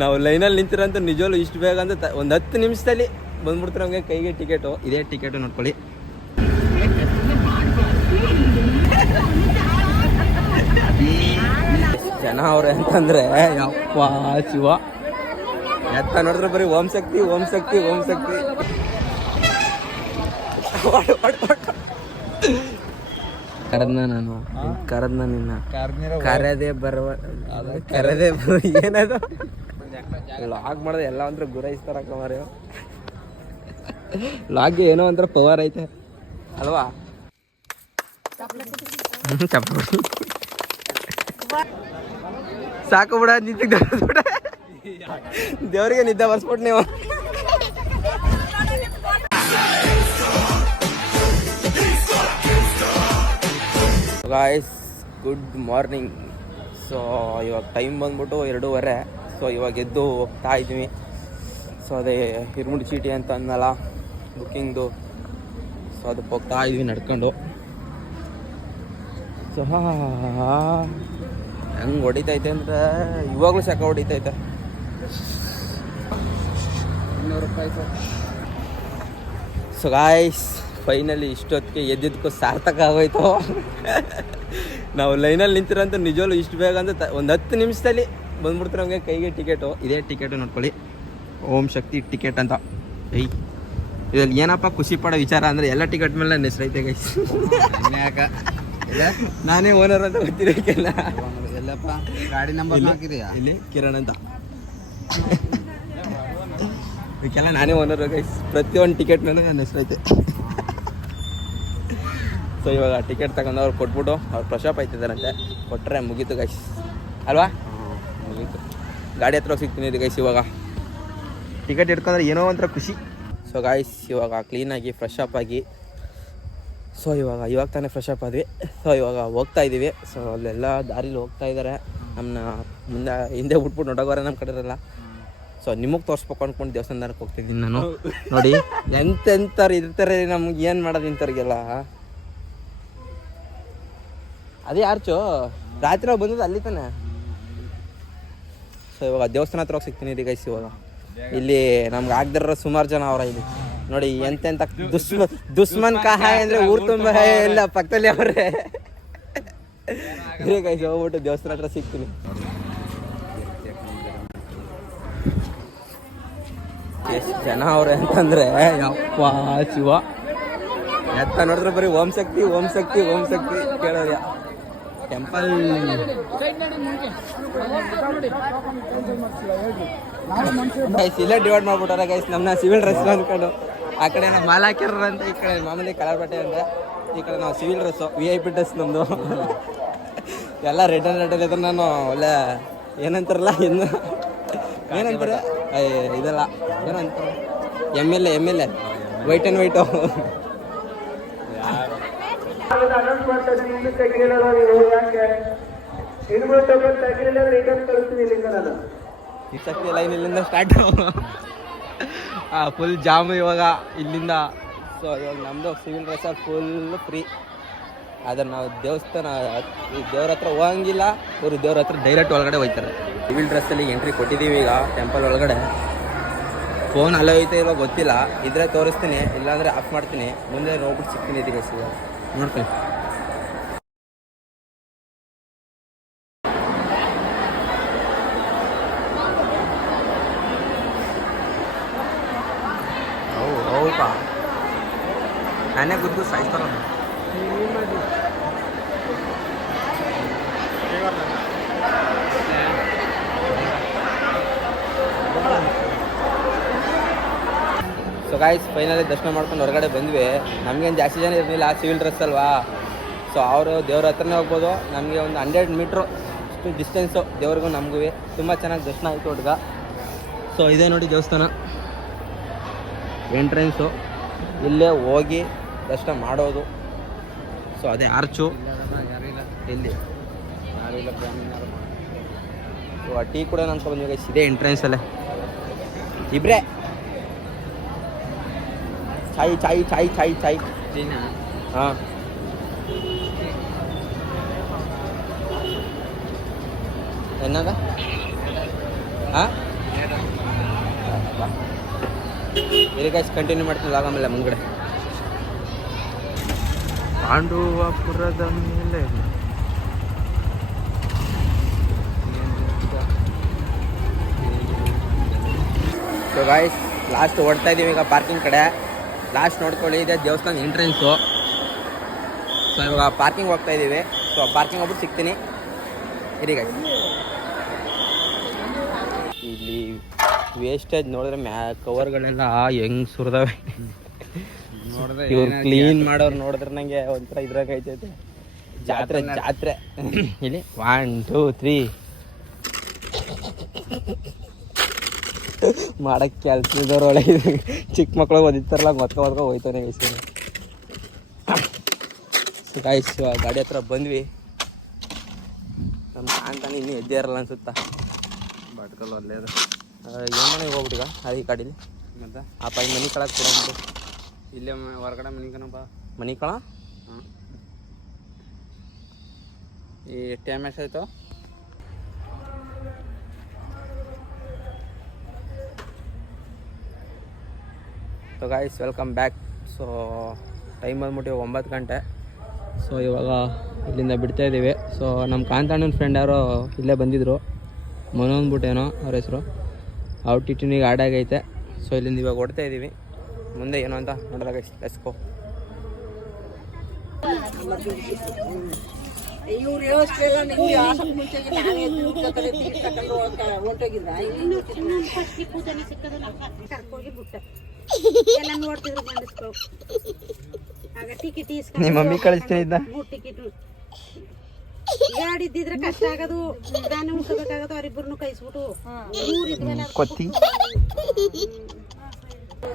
ನಾವು ಲೈನಲ್ಲಿ ನಿಂತಿರೋಂಥ ನಿಜವಲ್ಲೂ ಇಷ್ಟು ಬೇಗ ಅಂತ ಒಂದು ಹತ್ತು ನಿಮಿಷದಲ್ಲಿ ಬಂದ್ಬಿಡ್ತಾರೆ ನಮಗೆ ಕೈಗೆ ಟಿಕೆಟು ಇದೇ ಟಿಕೆಟು ನೋಡ್ಕೊಳ್ಳಿ. ಜನ ಅವ್ರೆ ಅಂತಂದ್ರೆ ಯಪ್ಪ ಶಿವ. ಎತ್ತ ನೋಡಿದ್ರೆ ಬರೀ ಓಂ ಶಕ್ತಿ ಓಂ ಶಕ್ತಿ ಓಂ ಶಕ್ತಿ. ಕರೆದ್ನ ನಾನು. ಕರದ್ನ ನಿನ್ನ. ಕರೆದೇ ಬರುವ ಕರೆದೇ ಬರುವ ಏನದು? ಲಾಗ್ ಮಾಡಿದ್ರೆ ಎಲ್ಲ ಒಂಥರ ಗುರಾಯಿಸ್ತಾರ ಕುಮಾರಿ ಲಾಗ್ಗೆ ಏನೋ ಅಂದ್ರೆ ಪವರ್ ಐತೆ. ಅಲ್ವಾ. ಸಾಕು ಬಿಡ, ನಿದ್ದೆ ಬಿಡ. ದೇವರಿಗೆ ನಿದ್ದೆ ಬರ್ಸ್ಬಿಟ್ ನೀವು. ಗಾಯ್ಸ್ ಗುಡ್ ಮಾರ್ನಿಂಗ್ ಸೊ ಇವಾಗ ಟೈಮ್ ಬಂದ್ಬಿಟ್ಟು ಎರಡೂವರೆ. ಸೊ ಇವಾಗ ಎದ್ದು ಹೋಗ್ತಾ ಇದ್ವಿ. ಸೊ ಅದೇ ಹಿರ್ಮುಡಿ ಚೀಟಿ ಅಂತ ಅಂದಲ್ಲ ಬುಕ್ಕಿಂಗ್ದು. ಸೊ ಅದಕ್ಕೆ ಹೋಗ್ತಾ ಇದ್ವಿ ನಡ್ಕೊಂಡು. ಸೊ ಹೆಂಗೆ ಹೊಡಿತೈತೆ ಅಂದರೆ ಇವಾಗಲೂ ಸೆಕ ಹೊಡಿತೈತೆ. ಇನ್ನೂರು ರೂಪಾಯಿ ಸೊ ಗಾಯ್ಸ್ ಫೈನಲಿ ಇಷ್ಟೊತ್ತಿಗೆ ಎದ್ದಿದ್ದಕ್ಕೂ ಸಾರ್ಥಕ ಆಗೋಯ್ತು. ನಾವು ಲೈನಲ್ಲಿ ನಿಂತಿರೋಂಥ ನಿಜವಲ್ಲೂ ಇಷ್ಟು ಬೇಗ ಅಂತ ತ- ಒಂದು ಹತ್ತು ನಿಮಿಷದಲ್ಲಿ ಬಂದ್ಬಿಡ್ತಾರೆ ನಮಗೆ ಕೈಗೆ ಟಿಕೆಟು. ಇದೇ ಟಿಕೆಟು ನೋಡ್ಕೊಳ್ಳಿ. ಓಂ ಶಕ್ತಿ ಟಿಕೆಟ್ ಅಂತ. ಐ ಇದ್ರಲ್ಲಿ ಏನಪ್ಪ ಖುಷಿ ಪಡೋ ವಿಚಾರ ಅಂದರೆ ಎಲ್ಲ ಟಿಕೆಟ್ ಮೇಲೆ ನನ್ನ ಹೆಸರೈತೆ ಗೈಸ್ ನಾನೇ ಓನರ್ ಅಂತ ಗೊತ್ತಿರೋಕ್ಕೆಲ್ಲ ಎಲ್ಲಪ್ಪ ಗಾಡಿ ನಂಬರ್ ಇಲ್ಲಿ- ಹಾಕಿದೆಯಾ? ಇಲ್ಲಿ ಕಿರಣ್ ಅಂತ. ಇದಕ್ಕೆಲ್ಲ ನಾನೇ ಓನರ್ ಗೈಸ್ ಪ್ರತಿಯೊಂದು ಟಿಕೆಟ್ ಮೇಲೆ ನನ್ನ ಹೆಸರೈತೆ. ಸೊ ಇವಾಗ ಟಿಕೆಟ್ ತಗೊಂಡು ಅವ್ರು ಕೊಟ್ಬಿಟ್ಟು ಅವ್ರು ಪ್ರಶಾಪ್ ಆಯ್ತಿದ್ದಾರಂತೆ. ಕೊಟ್ಟರೆ ಮುಗೀತು ಗೈಸ್ ಅಲ್ವಾ? ಗಾಡಿ ಹತ್ರ ಸಿಗ್ತೀನಿ ಇದು ಗೈಸ್ ಇವಾಗ. ಟಿಕೆಟ್ ಇಟ್ಕೊಂಡ್ರೆ ಏನೋ ಒಂಥರ ಖುಷಿ. ಸೊ ಗಾಯ್ಸ್ ಇವಾಗ ಕ್ಲೀನಾಗಿ ಫ್ರೆಶ್ ಅಪ್ ಆಗಿ. ಸೊ ಇವಾಗ ಇವಾಗ ತಾನೇ ಫ್ರೆಶ್ ಅಪ್ ಆದ್ವಿ. ಸೊ ಇವಾಗ ಹೋಗ್ತಾ ಇದ್ದೀವಿ ಸೊ ಅಲ್ಲೆಲ್ಲ ದಾರಿಲಿ ಹೋಗ್ತಾ ಇದ್ದಾರೆ ನಮ್ಮನ್ನ ಮುಂದೆ ಹಿಂದೆ ಬಿಟ್ಬಿಟ್ಟು ನೋಡೋಗೋರೆ ನಮ್ಮ ಕಡೆ ಇರಲ್ಲ ಸೊ ನಿಮಗೆ ತೋರಿಸ್ಬೇಕು ಅಂದ್ಕೊಂಡು ದೇವಸ್ಥಾನಕ್ಕೆ ಹೋಗ್ತಿದ್ದೀನಿ ನಾನು. ನೋಡಿ ಎಂತೆಂಥವ್ರು ಇರ್ತಾರೆ ನಮ್ಗೆ ಏನು ಮಾಡೋದು ಇಂಥವ್ರಿಗೆಲ್ಲ. ಅದೇ ಯಾರ್ಚು? ರಾತ್ರಿ ಬಂದದ್ದು ಅಲ್ಲಿ ತಾನೆ. ಸೊ, ಇವಾಗ ದೇವಸ್ಥಾನ ಹತ್ರ ಹೋಗಿ ಸಿಗ್ತೀನಿ ರೀ ಗೈಸ್ ಇವಾಗ. ಇಲ್ಲಿ ನಮ್ಗೆ ಆಗದಿರೋ ಸುಮಾರು ಜನ ಅವರ ಇಲ್ಲಿ. ನೋಡಿ, ಎಂತೆಂತ ದುಸ್ಮ ದುಸ್ಮನ್ ಕಹಾಯ ಅಂದ್ರೆ ಊರ್ ತುಂಬ ಎಲ್ಲ ಪಕ್ಕದಲ್ಲಿ ಅವ್ರೆ. ಇರೇ ಗೈಸ್ ಹೋಗ್ಬಿಟ್ಟು ದೇವಸ್ಥಾನ ಹತ್ರ ಸಿಗ್ತೀನಿ. ಎಷ್ಟು ಜನ ಅವ್ರೆ ಅಂತಂದ್ರೆ, ಯಪ್ಪ, ಶಿವ. ಎತ್ತ ನೋಡಿದ್ರೆ ಬರೀ ಓಂ ಶಕ್ತಿ ಓಂ ಶಕ್ತಿ ಓಂ ಶಕ್ತಿ ಕೇಳೋದ್ಯಾ ಟೆಂಪಲ್ ಗೈಸ್ ಇಲ್ಲೇ ಡಿವೈಡ್ ಮಾಡ್ಬಿಟ್ಟಾರ ಗೈಸ್ ನಮ್ಮನ್ನ ಸಿವಿಲ್ ಡ್ರೆಸ್ ಅಂದ್ಕೊಂಡು ಆ ಕಡೆ ನಾವು ಮಾಲ್ ಅಂತ ಈ ಕಡೆ ಮಾಮೂಲಿ ಕಲರ್ ಬಟ್ಟೆ ಅಂತ ಈ ಕಡೆ ನಾವು civil dress V I P dress ನಮ್ಮದು ಎಲ್ಲ ರೆಡ್ ಆ್ಯಂಡ್ ರೆಡ್ ಇದ್ರೆ ನಾನು ಒಳ್ಳೆ ಏನಂತಾರಲ್ಲ, ಇನ್ನು ಏನಂತಾರೆ? ಇದೆಲ್ಲ. ಏನಂತಾರೆ? M L A M L A white and white ಈ ಸತಿ ಲೈನ್ ಇಲ್ಲಿಂದ ಸ್ಟಾರ್ಟ್ ಫುಲ್ ಜಾಮ್ ಇವಾಗ ಇಲ್ಲಿಂದ. ಸೊ ಇವಾಗ ನಮ್ಮದು ಸಿವಿಲ್ ಡ್ರೆಸ್ಸಲ್ಲಿ ಫುಲ್ ಫ್ರೀ ಆದರೆ ನಾವು ದೇವಸ್ಥಾನ ದೇವ್ರ ಹತ್ರ ಹೋಗಂಗಿಲ್ಲ ಇವರು ದೇವ್ರ ಹತ್ರ ಡೈರೆಕ್ಟ್ ಒಳಗಡೆ ಹೋಗ್ತಾರೆ. ಸಿವಿಲ್ ಡ್ರೆಸ್ಸಲ್ಲಿ ಎಂಟ್ರಿ ಕೊಟ್ಟಿದ್ದೀವಿ ಈಗ ಟೆಂಪಲ್ ಒಳಗಡೆ. ಫೋನ್ ಅಲ್ಲೇ ಹೋಯ್ತಾ ಇಲ್ವೋ ಗೊತ್ತಿಲ್ಲ. ಇದ್ರೆ ತೋರಿಸ್ತೀನಿ, ಇಲ್ಲಾಂದರೆ ಆಫ್ ಮಾಡ್ತೀನಿ. ಮುಂದೆ ನೋಡ್ಬಿಟ್ಟು ಸಿಗ್ತೀನಿ ಇದೀಗ ಸಿಗ ಹೌದಾ ನಾನೇ ಗುದ್ದು ಸಾಯ್ತಾರಲ್ಲ ಸೊ ಗಾಯ್ಸ್ ಫೈನಲಿ ದರ್ಶನ ಮಾಡ್ಕೊಂಡು ಹೊರಗಡೆ ಬಂದ್ವಿ. ನಮಗೇನು ಜಾಸ್ತಿ ಜನ ಇರಲಿಲ್ಲ ಸಿವಿಲ್ ಡ್ರೆಸ್ ಅಲ್ವಾ? ಸೊ ಅವರು ದೇವ್ರ ಹತ್ರನೇ ಹೋಗ್ಬೋದು. ನಮಗೆ ಒಂದು ಹಂಡ್ರೆಡ್ ಮೀಟ್ರು ಅಷ್ಟು ಡಿಸ್ಟೆನ್ಸು ದೇವ್ರಿಗೂ ನಮಗೂ. ತುಂಬ ಚೆನ್ನಾಗಿ ದರ್ಶನ ಆಯಿತು ಹುಡುಗ. ಸೊ ಇದೇ ನೋಡಿ ದೇವಸ್ಥಾನ. ಎಂಟ್ರೆನ್ಸು ಇಲ್ಲೇ ಹೋಗಿ ದರ್ಶನ ಮಾಡೋದು. ಸೊ ಅದೇ ಆರ್ಚು ಇಲ್ಲಿ. ಸೊ ಆ ಟೀ ಕೂಡ ನಾನು ใช้ใช้ใช้ใช้ใช้จริงนะอ่าเห็นนั่นไหมฮะ ಇಲ್ಲಿ ಗೈಸ್ ಕಂಟಿನ್ಯೂ ಮಾಡ್ತೀನಿ ಲಾಗ ಆಮೇಲೆ ಮುಂದ್ಗಡೆ. ಪಾಂಡುವಪುರದ ಮೇಲೆ. ಸೊ ಗಾಯ್ಸ್ ಲಾಸ್ಟ್ ಓಡ್ತಾ ಇದ್ದೀವಿ ಈಗ ಪಾರ್ಕಿಂಗ್ ಕಡೆ. ಲಾಸ್ಟ್ ನೋಡ್ಕೊಳ್ಳಿ ಇದೆ ದೇವಸ್ಥಾನ ಎಂಟ್ರೆನ್ಸು ಸೊ ಇವಾಗ ಪಾರ್ಕಿಂಗ್ ಹೋಗ್ತಾ ಇದ್ದೀವಿ ಸೊ ಪಾರ್ಕಿಂಗ್ ಹೋಗ್ಬಿಟ್ಟು ಸಿಗ್ತೀನಿ. ಇಲ್ಲಿ ಗಾಯ್ಸ್ ಇಲ್ಲಿ ವೇಸ್ಟೇಜ್ ನೋಡಿದ್ರೆ ಮ್ಯಾ ಕವರ್ಗಳೆಲ್ಲ ಹೆಂಗ್ ಸುರಿದವೆ. ನೋಡಿದ್ರೆ ಇವ್ರು ಕ್ಲೀನ್ ಮಾಡೋರು ನೋಡಿದ್ರೆ ನಂಗೆ ಒಂಥರ ಇದ್ರಾಗ ಐತೈತೆ ಜಾತ್ರೆ ಜಾತ್ರೆ. ಇಲ್ಲಿ ಒನ್ ಟೂ ತ್ರೀ ಮಾಡಕ್ ಕೆಲ್ಸ ಇದ್ದವ್ರು ಒಳ್ಳೆ ಚಿಕ್ಕ ಮಕ್ಳು ಓದಿತ್ತಾರಲ್ಲ ಗೊತ್ತ ಓದ್ಕೊ ಹೋಯ್ತಾನೆ ಗೈಸ್ ಗಾಯ್ಸ್ ಗಾಡಿ ಹತ್ರ ಬಂದ್ವಿ. ನಮ್ಮ ಕಾಂತಾನೆ ಇನ್ನೂ ಎದ್ದೇ ಇರಲ್ಲ ಅನ್ಸುತ್ತಾ? ಬಟ್ಕಲ್ಲ ಅಲ್ಲೇ ಅದು. ಏನು ಮನೆಗೆ ಹೋಗ್ಬಿಟ್ಟಿಗ? ಅದೇ ಗಾಡೀಲಿ? ಮತ್ತೆ? ಆ ಪೈ ಮನೆ ಕಳಕ್ ಕೊಡೋದು ಇಲ್ಲೇ ಹೊರಗಡೆ ಹೊರಗಡೆ ಕಣಪ್ಪ ಮನೆ ಕಳ ಹಾಂ ಈ ಟೈಮ್ ಎಷ್ಟಾಯ್ತು so guys welcome back so time ಬಂದ್ಬಿಟ್ಟು ಒಂಬತ್ತು ಗಂಟೆ. ಸೊ ಇವಾಗ ಇಲ್ಲಿಂದ ಬಿಡ್ತಾ ಇದ್ದೀವಿ. ಸೊ ನಮ್ಮ ಕಾಂತಣ್ಣನ ಫ್ರೆಂಡ್ ಯಾರೋ ಇಲ್ಲೇ ಬಂದಿದ್ದರು ಮನು ಅಂದ್ಬಿಟ್ಟೇನೋ ಅವ್ರ ಹೆಸರು. ಅವ್ರ ಟಿಟಿನಿಗೆ ಆಡಾಗೈತೆ ಸೊ ಇಲ್ಲಿಂದ ಇವಾಗ ಹೊಡ್ತಾ ಇದ್ದೀವಿ. ಮುಂದೆ ಏನು ಅಂತ ನೋಡೋದ ಗೈಸ್ ಲೆಸ್ಕೋ ಇವ್ರು ಹೇಳೋಷ್ಟೆಲ್ಲ ನಿಮ್ಗೆ ಆಸಕ್ ಮುಂಚೆಗೆ ನಾನೇ ದುಡ್ಡು ತಗೊಂಡು ಕರ್ಕೋಗಿ ಬಿಟ್ಟ. ಎಲ್ಲ ನೋಡ್ತಿದ್ರು ಗಂಡಸ್ರು ಆಗ ಟಿಕೆಟ್ ನಿಮ್ಮ ಮಮ್ಮಿ ಕಳಿಸ್ತೀನಿ ಮೂರ್ ಟಿಕೆಟ್ ಗಾಡಿ ಇದ್ದಿದ್ರೆ ಕಷ್ಟ ಆಗೋದು ದಾನ ಉಳ್ಕೋಬೇಕಾಗದು ಅವರಿಬ್ಬರನ್ನು ಕೈಸ್ಬಿಟ್ಟು ಮೂರ್ ಇದ್ಮೇಲೆ ಕೊತ್ತಿ.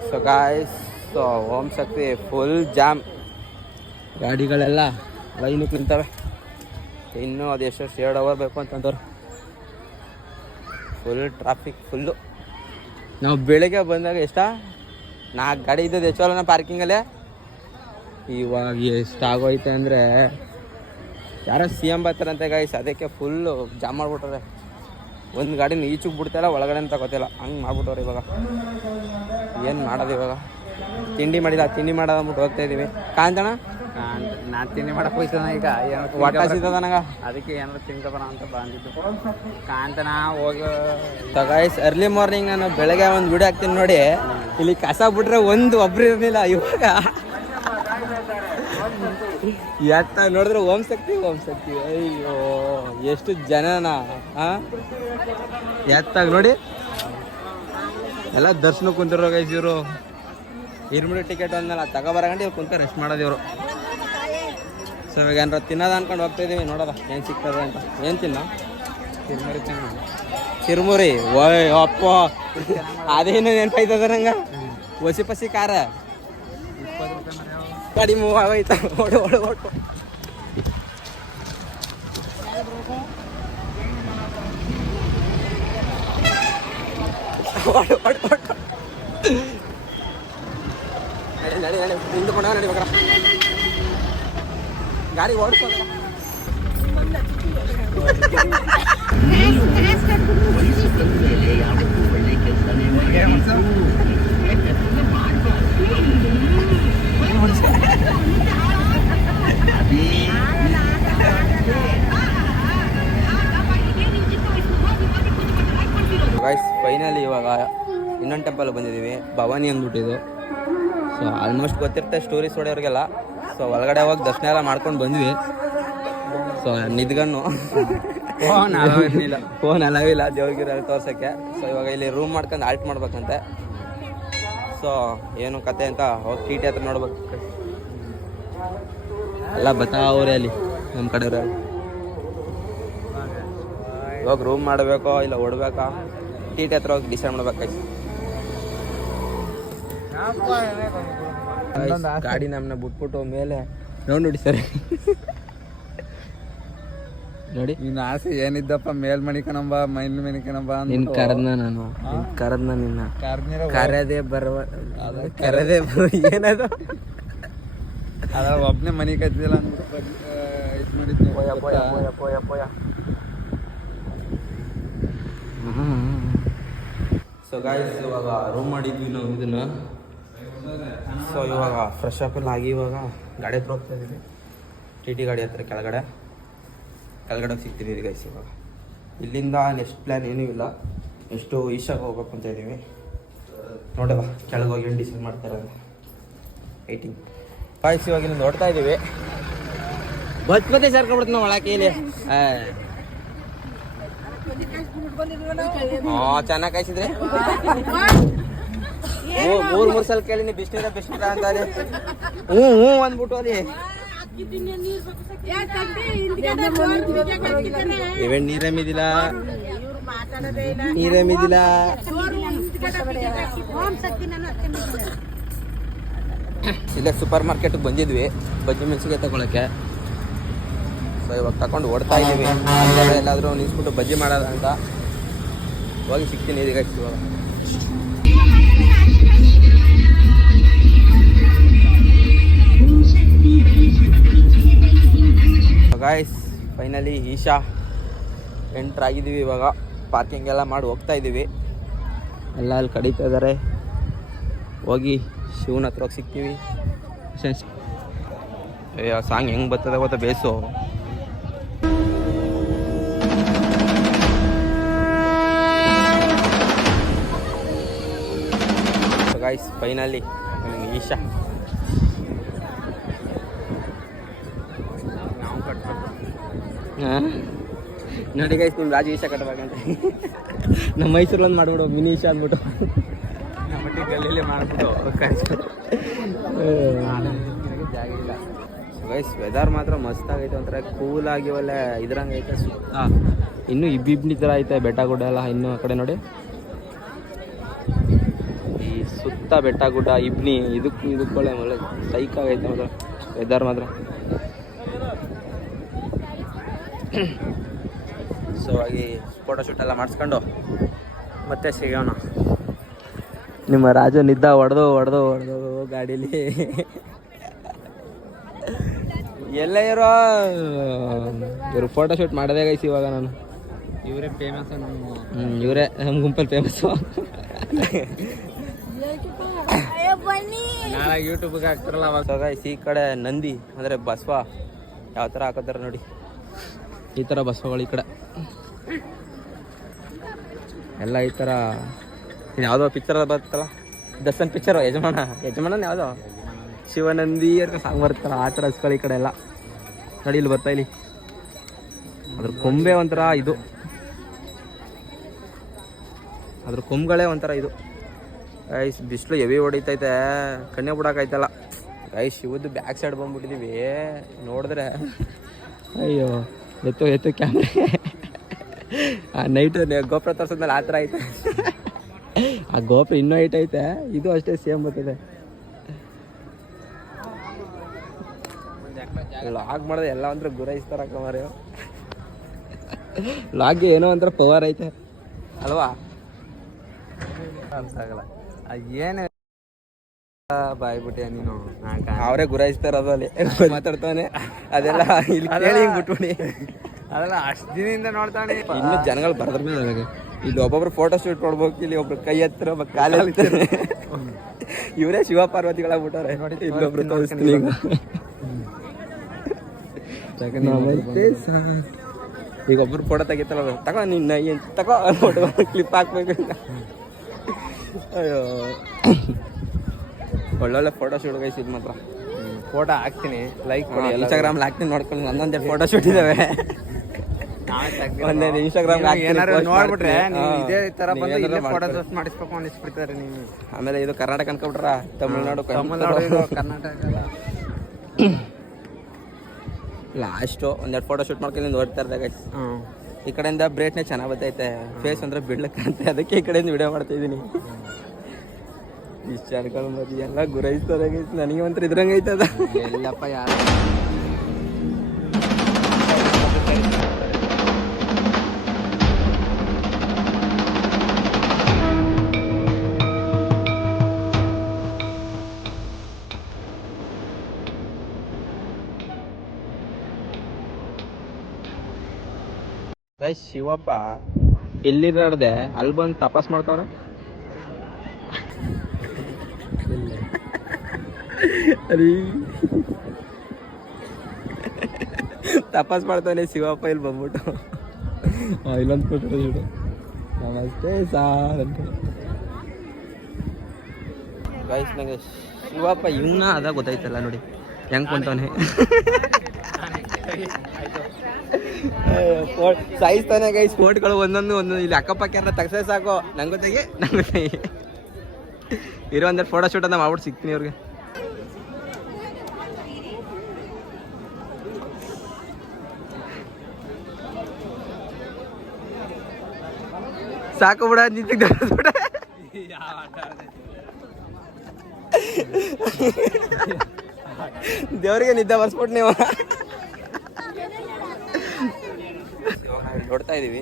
So guys so Om Shakti full jam ಗಾಡಿಗಳೆಲ್ಲ ಲೈನಿಗೆ ನಿಂತವೆ. ಇನ್ನೂ ಅದು ಎಷ್ಟು ಎರಡು ಅವರ್ ಬೇಕು ಅಂತಂದವ್ರು ಫುಲ್ ಟ್ರಾಫಿಕ್ ಫುಲ್ಲು ನಾವು ಬೆಳಗ್ಗೆ ಬಂದಾಗ ಎಷ್ಟ? ನಾಲ್ಕು ಗಾಡಿ ಇದ್ದದ್ದು. ಹೆಚ್ಚಲ್ಲ ಪಾರ್ಕಿಂಗಲ್ಲೇ. ಇವಾಗ ಎಷ್ಟಾಗೋಯ್ತೆ ಅಂದರೆ ಯಾರೋ ಸಿ ಎಂ ಬರ್ತಾರಂತೆ ಗಾಯ್ಸ್ ಅದಕ್ಕೆ ಫುಲ್ಲು ಜಾಮ್ ಮಾಡಿಬಿಟ್ರೆ ಒಂದು ಗಾಡಿನ ಈಚುಗೆ ಬಿಡ್ತಾಯಿಲ್ಲ ಒಳಗಡೆ ಅಂತ ಗೊತ್ತಿಲ್ಲ. ಹಂಗೆ ಮಾಡ್ಬಿಟ್ಟವ್ರೆ ಇವಾಗ. ಏನು ಮಾಡೋದು ಇವಾಗ? ತಿಂಡಿ ಮಾಡಿಲ್ಲ ತಿಂಡಿ ಮಾಡೋದು ಅಂದ್ಬಿಟ್ಟು ಹೋಗ್ತಾ ಇದ್ದೀವಿ ಕಾಂತಣ ನಾನು ತಿಂಡಿ ಮಾಡಕ್ಕೆ ಹೋಯ್ತಾನ ಈಗ. ಏನೋ ಒಟ್ಟ ಸಿಗ್ತದ ನನಗ? ಅದಕ್ಕೆ ಏನಾದ್ರು ಬರ ಅಂತ ಬಂದಿದ್ದು. ಕಾಂತನ ಹೋಗಿ. ತಗಾಯ್ಸ್ ಅರ್ಲಿ ಮಾರ್ನಿಂಗ್ ನಾನು ಬೆಳಗ್ಗೆ ಒಂದು ವಿಡಿಯೋ ಹಾಕ್ತೀನಿ ನೋಡಿ. ಇಲ್ಲಿ ಕಸ ಬಿಟ್ರೆ ಒಂದು ಒಬ್ರು ಇರಲಿಲ್ಲ, ಇವಾಗ. ಎತ್ತ ನೋಡಿದ್ರೆ ಓಂ ಶಕ್ತಿ ಓಂ ಶಕ್ತಿ. ಅಯ್ಯೋ, ಎಷ್ಟು ಜನನ ಎತ್ತಾಗ ನೋಡಿ. ಎಲ್ಲ ದರ್ಶನ ಕುಂತಿರೋ ಗೈಸ್ ಇವರು. ಇರ್ಮಿಡಿ ಟಿಕೆಟ್ ಅಂದ್ಮೇಲೆ ತಗೋಬರಗಂಡು ಇವ್ರು ಕುಂತ ರೆಸ್ಟ್ ಮಾಡೋದು ಇವರು. ಸೊ ಇವಾಗ ಏನಾರ ತಿನ್ನೋದು ಅನ್ಕೊಂಡು ಹೋಗ್ತಾ ಇದೀವಿ, ನೋಡೋದ, ಏನು ಸಿಗ್ತದೆ ಅಂತ. ಏನು ತಿನ್ನ? ಇರ್ಮಿಡಿ ಚೆನ್ನಾಗಿ ಚಿರುಮುರಿ ಓಯ್, ಅಪ್ಪ. ಅದೇನು ನೆನಪಾಯ್ತದ ನಂಗ? ಒಸಿ ಪಸಿ ಕಾರ ಕಡಿಮೆ ಆಗೋಯ್ತ ಓಡು ಓಡು ಓಡು. ಓಡು ಓಡು ಓಡು. ನಡಿ ನಡಿ ನಡಿ. ಹಿಂದ್ಕೊಂಡ ಗಾಡಿ ಓಡಿಸೋದ ಗೈಸ್ ಫೈನಲಿ ಇವಾಗ ಇನ್ನೊಂದು ಟೆಂಪಲ್ ಬಂದಿದ್ದೀವಿ. ಭವಾನಿ ಅಂದ್ಬಿಟ್ಟಿದ್ದು. ಸೊ ಆಲ್ಮೋಸ್ಟ್ ಗೊತ್ತಿರುತ್ತೆ ಸ್ಟೋರೀಸ್ ಹೊಡೆಯೋರಿಗೆಲ್ಲ ಸೊ ಒಳಗಡೆ ಹೋಗಿ ದರ್ಶನ ಎಲ್ಲ ಮಾಡ್ಕೊಂಡು ಬಂದ್ವಿ. ಸೊ ನಿದ್ಗಣ್ಣು. ಫೋನ್ ಅಲವಿಲ್ಲ ಫೋನ್ ಅಲಾವಿಲ್ಲ ದೇವ್ರಿಗೆ ತೋರ್ಸೋಕ್ಕೆ. ಸೊ ಇವಾಗ ಇಲ್ಲಿ ರೂಮ್ ಮಾಡ್ಕೊಂಡು ಆಲ್ಟ್ ಮಾಡ್ಬೇಕಂತೆ. ಸೊ ಏನು ಕತೆ ಅಂತ ಹೋಗಿ ಟಿ ಟಿ ಹತ್ರ ನೋಡ್ಬೇಕು. ಎಲ್ಲ ಬತ್ತಾವ್ರೆ ಅಲ್ಲಿ ನಮ್ಮ ಕಡೆಯವ್ರೆ ಇವಾಗ ರೂಮ್ ಮಾಡಬೇಕೋ ಇಲ್ಲ ಹೊಡ್ಬೇಕಾ ಟಿ ಟಿ ಹತ್ರ ಹೋಗಿ ಡಿಸೈಡ್ ಮಾಡ್ಬೇಕಾಯ್ತು ಗಾಡಿ ನಮ್ಮನ್ನ ಬಿಟ್ಬಿಟ್ಟು ಮೇಲೆ ನೋಡಿ ನೋಡಿ ಸರಿ. ನೋಡಿ. ನಿನ್ನ ಆಸೆ ಏನಿದ್ದಪ್ಪ? ಮೇಲ್ ಮಣಿಕಣಂಬ ಮೈನ್ ಮಣಿಕಣಂಬ ನಿನ್ ಕರೆದ್ನ ನಾನು. ನಿನ್ ಕರೆದ್ನ ನಿನ್ನ. ಕರೆದೇ ಬರುವ ಕರೆದೇ ಬರುವ ಏನದು? ಅದ ಒಬ್ನೇ ಮನಿ ಕತ್ತಿಲ್ಲ ಅಂದ್ಬಿಟ್ಟು ಇದು ಮಾಡಿದ್ನಿ? ಸೊ ಗಾಯ್ಸ್ ಇವಾಗ ರೂಮ್ ಮಾಡಿದ್ವಿ ನಾವು ಇದನ್ನ. ಸೊ ಇವಾಗ ಫ್ರೆಶ್ ಅಪ್ ಎಲ್ಲ ಆಗಿ ಇವಾಗ ಗಾಡಿ ಹತ್ರ ಹೋಗ್ತಾ ಇದ್ದೀವಿ ಟಿ ಟಿ ಗಾಡಿ ಹತ್ರ ಕೆಳಗಡೆ. ಕೆಳಗಡೆ ಸಿಗ್ತೀನಿ ಗೈಸ್ ಇವಾಗ. ಇಲ್ಲಿಂದ ನೆಕ್ಸ್ಟ್ ಪ್ಲ್ಯಾನ್ ಏನೂ ಇಲ್ಲ. ಎಷ್ಟು ಈಶಾಗೆ ಹೋಗ್ಬೇಕು ಅಂತ ಇದ್ದೀವಿ. ನೋಡವ ಕೆಳಗೆ ಹೋಗಿ ಏನು ಡಿಸೈಡ್ ಮಾಡ್ತಾರೆ ಐಟಿಂಗ್ ಗೈಸ್ ಇವಾಗ ಇಲ್ಲಿ ನೋಡ್ತಾ ಇದ್ದೀವಿ. ಬತ್ ಮತ್ತೆ ಸೇರ್ಕೊಬಿಡ್ತು ನಾವು ಒಳಕ್ಕೆ ಇಲ್ಲಿ. ಚೆನ್ನಾಗಿ ಕಾಯಿಸಿದ್ರೆ? ಮೂರ್ ಮೂರ್ ಸಲ ಕೇಳಿನಿ, ಬಿಸ್ನೀರ ಬಿಸ್ನೀರ ಅಂತ ಹ್ಞೂ ಹ್ಞೂ ಅಂದ್ಬಿಟ್ಟು ಅಲ್ಲಿ. ಇವೇನ್ ನೀರೇ ಮಿದಿಲ್ಲ ನೀರೇ ಮಿದಿಲ್ಲ ಇಲ್ಲೇ ಸೂಪರ್ ಮಾರ್ಕೆಟ್ಗೆ ಬಂದಿದ್ವಿ. ಬಜ್ಜಿ ಮೆಣಸಿಗೆ ತಗೊಳಕ್ಕೆ. ಸೊ ಇವಾಗ ತಗೊಂಡು ಓಡ್ತಾ ಇದ್ದೀವಿ ಎಲ್ಲಾದರೂ ನಿಲ್ಸ್ಬಿಟ್ಟು ಬಜ್ಜಿ ಮಾಡೋದ ಅಂತ. ಹೋಗಿ ಸಿಗ್ತೀನಿ ಇದೀಗ ಇವಾಗ. ಗಾಯ್ಸ್ ಫೈನಲಿ ಈಶಾ ಎಂಟ್ರ್ ಆಗಿದ್ದೀವಿ ಇವಾಗ. ಪಾರ್ಕಿಂಗ್ ಎಲ್ಲ ಮಾಡಿ ಹೋಗ್ತಾ ಇದ್ದೀವಿ. ಎಲ್ಲ ಅಲ್ಲಿ ಕಡಿತಾ ಇದ್ದಾರೆ. ಹೋಗಿ ಶಿವನ ಹತ್ರ ಹೋಗಿ ಸಿಗ್ತೀವಿ. ಸಾಂಗ್ ಹೆಂಗೆ ಬರ್ತದೆ ಗೊತ್ತಾ? ಬೇಸು. ಗಾಯ್ಸ್ ಫೈನಲಿ ಈಶಾ ಹಾಂ ನೋಡಿ ಗೈಸ್ ನಿಮ್ಮ ರಾಜು ಈಶಾ ಕಟ್ಟಬೇಕಂತ ನಮ್ಮ ಮೈಸೂರಲ್ಲಿ ಒಂದು ಮಾಡ್ಬಿಡು ಮಿನಿ ಈಶಾ ಅಂದ್ಬಿಟ್ಟು ನಮ್ಮ ಗಲ್ಲಿಲಿ ಮಾಡ್ಬಿಟ್ಟು ಜಾಗ ಇಲ್ಲ. ಗೈಸ್ ವೆದರ್ ಮಾತ್ರ ಮಸ್ತ್ ಆಗೈತೆ ಒಂಥರ ಕೂಲ್ ಆಗಿ ಒಳ್ಳೆ ಇದ್ರಂಗೆ ಐತೆ ಸುತ್ತ. ಇನ್ನೂ ಇಬ್ಬಿಬ್ನಿ ಥರ ಐತೆ ಬೆಟ್ಟ ಗುಡ್ಡ ಎಲ್ಲ ಇನ್ನು ಆ ಕಡೆ ನೋಡಿ. ಈ ಸುತ್ತ ಬೆಟ್ಟ ಗುಡ್ಡ ಇಬ್ನಿ ಇದಕ್ಕೆ ಇದಕ್ಕೊಳ್ಳೆ ಒಳ್ಳೆ ಸೈಕ್ ಆಗೈತೆ ಮಾತ್ರ ವೆದರ್ ಮಾತ್ರ. ಸೊ ಆಗಿ ಫೋಟೋಶೂಟ್ ಎಲ್ಲ ಮಾಡಿಸ್ಕೊಂಡು ಮತ್ತೆ ಸಿಗೋಣ. ನಿಮ್ಮ ರಾಜು ನಿದ್ದ ಹೊಡೆದು ಹೊಡೆದು ಹೊಡೆದು ಗಾಡೀಲಿ. ಎಲ್ಲ ಇರೋ? ಇವರು ಫೋಟೋಶೂಟ್ ಮಾಡೋದೇ ಗೈಸ್ ಇವಾಗ ನಾನು. ಇವರೇ ಫೇಮಸ್ ನಮ್ಮ ಹ್ಞೂ ಇವರೇ ನಮ್ಮ ಗುಂಪಲ್ಲಿ ಫೇಮಸ್ಸು ನಾಳೆ ಯೂಟ್ಯೂಬ್ಗೆ ಹಾಕ್ತಾರಲ್ಲ ಅವಾಗ. ಸೊ ಗೈಸ್ ಈ ಕಡೆ ನಂದಿ ಅಂದರೆ ಬಸ್ವ. ಯಾವ ಥರ ಹಾಕೋತಾರೆ ನೋಡಿ. ಈ ಥರ ಬಸವಗಳು ಈ ಕಡೆ. ಎಲ್ಲ ಈ ಥರ ಯಾವುದೋ ಪಿಕ್ಚರ್ ಬರ್ತಲ್ಲ ದರ್ಶನ್ ಪಿಕ್ಚರ್ ಯಜಮಾನ? ಯಜಮಾನನ ಯಾವುದೋ? ಶಿವನಂದಿ ಅಂತ ಸಾಂಗ್ ಬರ್ತಲ್ಲ ಆ ಥರ ಹಸ್ಗಳು ಈ ಕಡೆ ಎಲ್ಲ. ನೋಡಿ, ಇಲ್ಲಿ ಬರ್ತಾ ಇಲ್ಲಿ. ಅದ್ರ ಕೊಂಬೆ ಒಂಥರ ಇದು. ಅದ್ರ ಕೊಂಬುಗಳೇ ಒಂಥರ ಇದು. ಐಸ್ ಬಿಸಿಲು ಎವಿ ಹೊಡಿತೈತೆ. ಕಣ್ಣೆ ಬಿಡೋಕಾಯ್ತಲ್ಲ. ಐ ಶಿವದ್ದು ಬ್ಯಾಕ್ ಸೈಡ್ ಬಂದ್ಬಿಟ್ಟಿದೀವಿ. ನೋಡಿದ್ರೆ. ಅಯ್ಯೋ. ಎತ್ತು ಎತ್ತು ಕ್ಯಾಮ್ರೆ ಆ ನೈಟ್ ಗೋಪುರ ತೋರ್ಸಿದ್ಮೇಲೆ ಆ ಥರ ಐತೆ. ಆ ಗೋಪುರ ಇನ್ನೂ ಐಟ್ ಐತೆ. ಇದು ಅಷ್ಟೇ ಸೇಮ್ ಬರ್ತದೆ. ಲಾಗ್ ಮಾಡಿದ್ರೆ ಎಲ್ಲ ಅಂದ್ರೆ ಗುರಾಯಿಸ್ತಾರ ಕಮಾರಿ ಲಾಗ್ಗೆ ಏನೋ ಅಂದ್ರೆ ಪವರ್ ಐತೆ. ಅಲ್ವಾ? ಅನ್ಸಾಗಲ್ಲ ಏನು ಬಾಯ್ಬಿಟ್ಟೆ ನೀನು. ಅವರೇ ಗುರಾಯಿಸ್ತಾರ ಅದಲ್ಲಿ ಅಲ್ಲಿ ಮಾತಾಡ್ತಾನೆ. ಅದೆಲ್ಲ ಇಲ್ಲಿ ಕೇಳಿ ಬಿಟ್ಬಿಡಿ. ಅದೆಲ್ಲ ಅಷ್ಟು ದಿನದಿಂದ ನೋಡ್ತಾನೆ ಇನ್ನು ಜನಗಳು ಬರ್ದ್ರ ಮೇಲೆ ನನಗೆ ಇಲ್ಲಿ ಒಬ್ಬೊಬ್ರು ಫೋಟೋ ಶೂಟ್ ಕೊಡ್ಬೇಕು ಇಲ್ಲಿ ಒಬ್ರು ಕೈ ಹತ್ತಿರ ಒಬ್ಬ ಕಾಲ ಇವರೇ ಶಿವ ಪಾರ್ವತಿಗಳಾಗ್ಬಿಟ್ಟಾರೆ ಇಲ್ಲೊಬ್ರು ತೋರಿಸ್ತೀನಿ ಈಗ. ಈಗ ಒಬ್ರು ಫೋಟೋ ತೆಗಿತಲ್ಲ ತಗೋ ನಿನ್ನ ಏನ್ ತಗೋ ಫೋಟೋ ಕ್ಲಿಪ್ ಹಾಕ್ಬೇಕು ಅಯ್ಯೋ. ಒಳ್ಳೊಳ್ಳೆ ಫೋಟೋ ಶೂಟ್ ಗೈಸ್ ಇದು ಮಾತ್ರ. ಫೋಟೋ ಹಾಕ್ತೀನಿ. ಲೈಕ್ ಇನ್ಸ್ಟಾಗ್ರಾಮ್ ಹಾಕ್ತೀನಿ ನೋಡ್ಕೊಂಡು ಒಂದೊಂದೇ ಫೋಟೋ ಶೂಟ್ ಇದಾವೆ. ಒಂದೇ ಇನ್ಸ್ಟಾಗ್ರಾಮ್ ಏನಾದ್ರು ನೋಡ್ಬಿಟ್ರೆ ಇದೇ ತರ ಬಂದು ಇಲ್ಲೇ ಫೋಟೋ ಜಸ್ಟ್ ಮಾಡಿಸ್ಬೇಕು ಅನಿಸ್ಬಿಡ್ತಾರೆ ನೀವು. ಆಮೇಲೆ ಇದು ಕರ್ನಾಟಕ ಅನ್ಕೊಬಿಟ್ರ ತಮಿಳ್ನಾಡು ತಮಿಳ್ನಾಡು ಕರ್ನಾಟಕ. ಲಾಸ್ಟು ಒಂದೆರಡು ಫೋಟೋ ಶೂಟ್ ಮಾಡ್ಕೊಂಡು ನೋಡ್ತಾ ಇರ್ದಾಗ ಹ್ಮ್. ಈ ಕಡೆಯಿಂದ ಬ್ರೇಟ್ನೆ ಚೆನ್ನಾಗಿ ಬರ್ತೈತೆ. ಫೇಸ್ ಅಂದ್ರೆ ಬಿಡ್ಲಕ್ಕೆ ಅಂತ ಅದಕ್ಕೆ ಈ ಕಡೆಯಿಂದ ವಿಡಿಯೋ ಮಾಡ್ತಾ ಇದ್ದೀನಿ ಇಷ್ಟ ಮದಿ ಎಲ್ಲ ಗುರೈಸ್ತಾರೆ. ನನಗೆ ಒಂಥರ ಇದ್ರಂಗೆ ಐತದ ಎಲ್ಲಪ್ಪ ಯಾರು? ಶಿವಪ್ಪ ಇಲ್ಲಿ ನಡೆದೆ ಅಲ್ಲಿ ಬಂದು ತಪಾಸ್ ಮಾಡ್ತಾವ್ರೆ? ಅರಿ. ತಪಾಸ್ ಮಾಡ್ತಾನೆ ಶಿವಪ್ಪ ಇಲ್ಲಿ ಬಂದ್ಬಿಟ್ಟು. ಇಲ್ಲೊಂದು ಫೋಟೋ ನೋಡು ನಮಸ್ತೆ ಸಾರ್ ಅಂತ. ನಂಗೆ ಶಿವಪ್ಪ ಇವನ್ನ ಅದ ಗೊತ್ತಾಯ್ತಲ್ಲ ನೋಡಿ. ಹೆಂಗ್ ಕೊಂತಾನೆ ಸಾಯಿಸ್ತಾನೆ ಗೈ ಸ್ಪೋರ್ಟ್ಗಳು ಒಂದೊಂದು ಒಂದೊಂದು. ಇಲ್ಲಿ ಅಕ್ಕಪಕ್ಕ ಎಲ್ಲ ತಗ್ಸೇ ಸಾಕು. ನಂಗೆ ಗೊತ್ತಾಗಿ ನಂಗೆ ಗೊತ್ತಾಗಿ. ಇರೋ ಅಂದ್ರೆ ಫೋಟೋ ಶೂಟ್ ಅಂತ ಮಾಡ್ಬಿಟ್ಟು ಸಿಗ್ತೀನಿ ಅವ್ರಿಗೆ ಸಾಕು ಬಿಡ, ನಿಂತಿದ್ದ ಬಿಡ. ದೇವರಿಗೆ ನಿದ್ದೆ ಬರ್ಸ್ಬಿಟ್ಟು ನೀವು. ನೋಡ್ತಾ ಇದೀವಿ.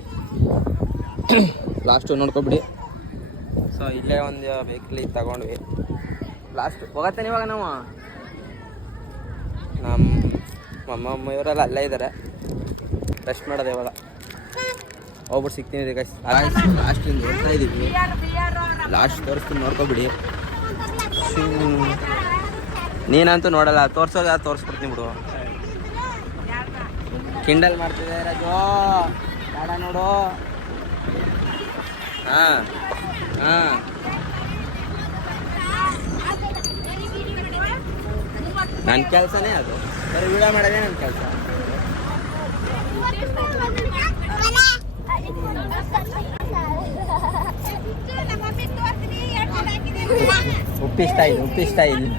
ಲಾಸ್ಟು ನೋಡ್ಕೊಬಿಡಿ. ಸೊ ಇಲ್ಲೇ ಒಂದು ವೆಹಿಕಲ್ ತಗೊಂಡ್ವಿ. ಲಾಸ್ಟ್ ಹೋಗತ್ತೇನೆ ಇವಾಗ ನಾವು? ನಮ್ಮ ಮಮ್ಮ ಇವರೆಲ್ಲ ಅಲ್ಲೇ ಇದ್ದಾರೆ ರೆಸ್ಟ್ ಮಾಡೋದು ಇವಾಗ ಹೋಗ್ಬಿಟ್ಟು ಸಿಗ್ತೀನಿ ರೀ ಗೈಸ್ ಲಾಸ್ಟ್ ನೋಡ್ತಾ ಇದೀವಿ. ಲಾಸ್ಟ್ ತೋರಿಸ್ತೀನಿ ನೋಡ್ಕೊಬಿಡಿ. ನೀನಂತೂ ನೋಡಲ್ಲ ತೋರ್ಸೋದ ತೋರಿಸ್ಬಿಡ್ತೀನಿ ಬಿಡು. ಕಿಂಡಲ್ ಮಾಡ್ತಿದೆ ರಾಜು. ಬೇಡ ನೋಡು. ಹಾ ಹಾ. ನನ್ನ ಕೆಲಸನೇ ಅದು. ಬರೀ ವಿಡಿಯೋ ಮಾಡೋದೇ ನನ್ನ ಕೆಲಸ. ಉಪ್ಪಿಷ್ಟ ಇದೆ ಉಪ್ಪಿಷ್ಟ ಇದೆ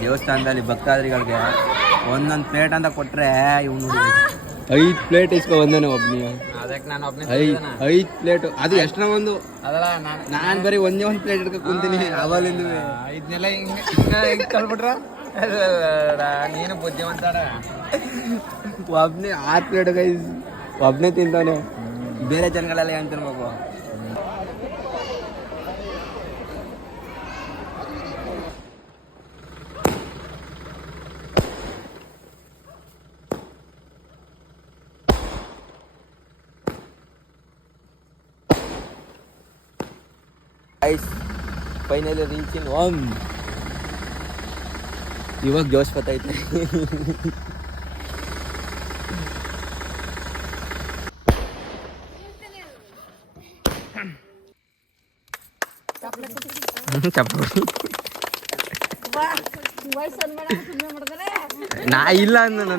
ದೇವಸ್ಥಾನದಲ್ಲಿ ಭಕ್ತಾದ್ರಿಗಳಿಗೆ ಒಂದೊಂದು ಪ್ಲೇಟ್ ಅಂತ ಕೊಟ್ರೆ ಇವ್ನು ನೋಡಿ. ಐದು ಪ್ಲೇಟ್ ಇಸ್ಕೊ ಒಂದೇನೆ ಒಬ್ಬನಿ ಅದಕ್ಕೆ ನಾನು ಒಬ್ಬನೇ ಐದು ಐದು ಪ್ಲೇಟ್ ಅದು ಎಷ್ಟರ ಒಂದು? ಅದಲ್ಲ ನಾನು ಬರೀ ಒಂದೇ ಒಂದು ಪ್ಲೇಟ್ ಇಟ್ಕೊ ಕುಂತೀನಿ ಅವಲಿಂದ ಇದನ್ನೆಲ್ಲ ಹಿಂಗೆ ಹಿಂಗೆ ಕಲ್ಬಿಟ್ರ? ನೀನು ಬುದ್ಧಿವಂತಾಡ ಒಬ್ನೇ ಆರು ಪ್ಲೇಟ್ ಗೈಸ್. ಒಬ್ನೇ ತಿಂತಾನೆ ಬೇರೆ ಜನಗಳೆಲ್ಲ ಏನು ತಿನ್ಬೇಕು? Guys finally reach in one ಇವಾಗ ಜೋಶ್ ಬತ್ತೈತೆ ನಾ ಇಲ್ಲ ಅಂದ